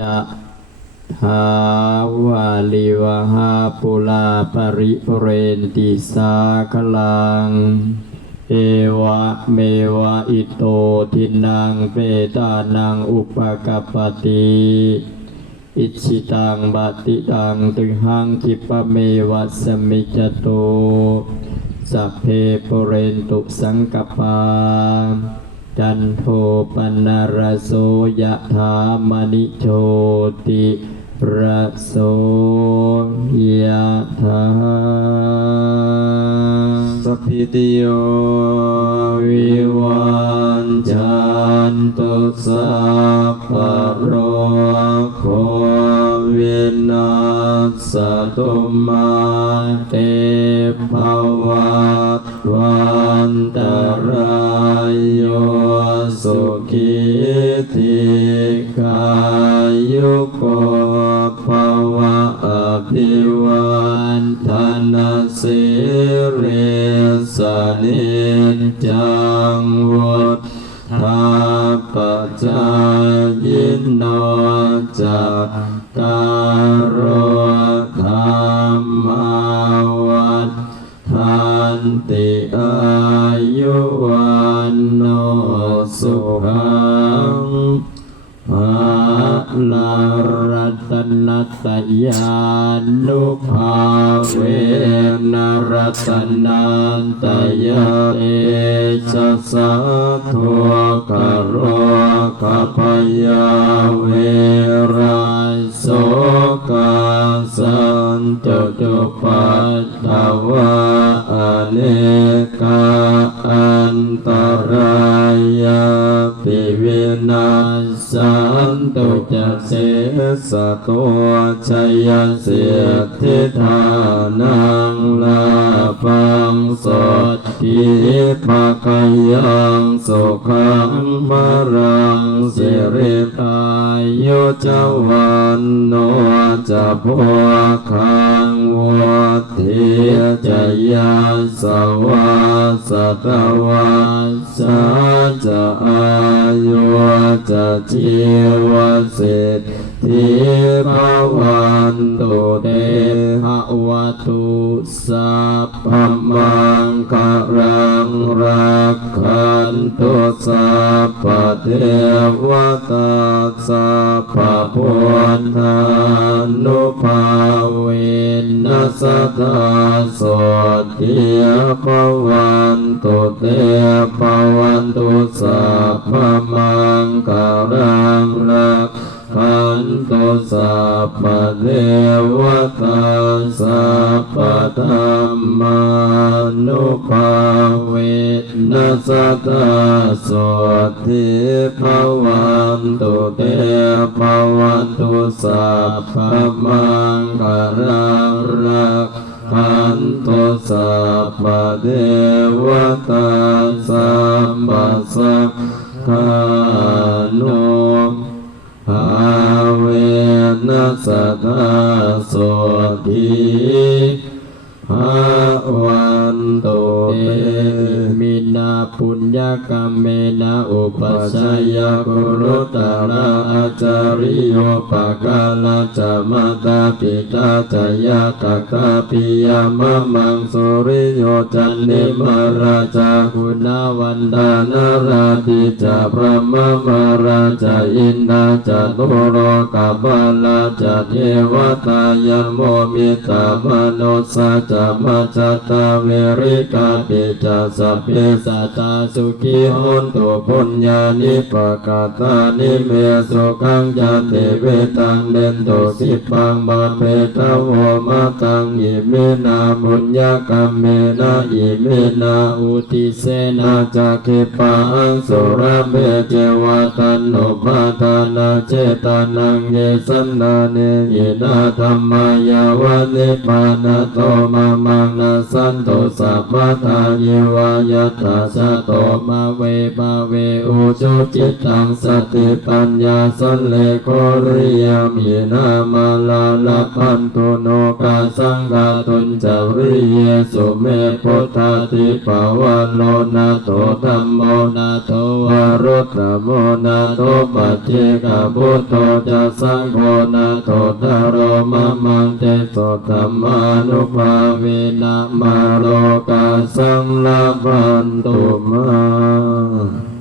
ยะทาวาลิวหาปุลาปริปเรนติสาคลัง เอวะเมวะอิโตทินังเปตานังอุปกปปติอิชิตังบัติตังตุหังคิปะเมวะสมิจโตสัพเพปเรนตุสังกปา จันโทปนารโสยะถามณิโชติระโสยะถาสัพพิติโย ตุมาเตภวัตวันตรายโยสุขีธิกายุโกภวะอภิวันทนาสิริสนิจจังวุฒาปจายโนจัตตารโธรรมาวัฏทันติอายุวันโนสุขังภาลารัตนตยานุภาเวนรัตนันตยาเอชะสะทวกโรกพยาเวราโสกา นตุจุปัตตวะอเนกาอันตรายาปิวินาสันตุจะเสสะตัวชัยเสียทิธานังลาปังสดทิภาคยังสุขังมรังสิริตายุจวันโน จะพวคังวัฏเทียจะยาสวาสตวาสาจะอายุจะชีวสิทธิภวัน ตุเตหะวตุสัพพมังคารังรักขันตุสัพพเทวตาสัพพพุทธานุภาเวนัสตาโสติยภวันตุเตภวันตุสัพพมังคารังรัก ขันตุสัพพเทวตาสัพพธรรมานุภาเวนัสตาโสทิภวันตุเตภวันตุสัพพมังคารังรักขันตุสัพพเทวตาสัมปัสสังฆานุ ภาเวนั สตาโสติภาวั นโตเตมินาปุญญกรรมเมนะอุปัปัชชฌยยกุรุตระอาจาริโยปะกาลจะมาตาปิตาจะยาตตาปิยามะมังสุริโยจันนิมาราชาคุณาวันดานาราติจะพระมมาราชาอินดาจะตุโรกาบาลาจะเทวตายัมโมมิตามโนสาจะมาจตาเวริกาปิจะสัพเพสัตตาสุขีโหนตุปุญญานิปกาตานิเมสุขังยันเตเวตังเดนตุสิปังมาเปตะโวมาตังอิเมนาบุญญากรรมเมนะอิเมนาอุติเสนาจักขิปังสุระเมเจวตันโนปาทานาเจตานังเยสันนาเนยินาธรรมายาวะนิปานาโตมามังนาสันโตสัพพทายิวายตาสโตมาเวมาเวอุชุจิตังสติปัญญาสัเลโกริยามีนามาลาลพันตุโนกาสังกาตุนจาริเยสุเมพุทธาติปาวะโลนาโตธัมโมนาโตวารุตตโมนาโตปัจเจกพุทโธจะสังโฆนาโตทารมะมังเตโสตัมมานุภาเวนะมาโลกาสังลาภันตุมา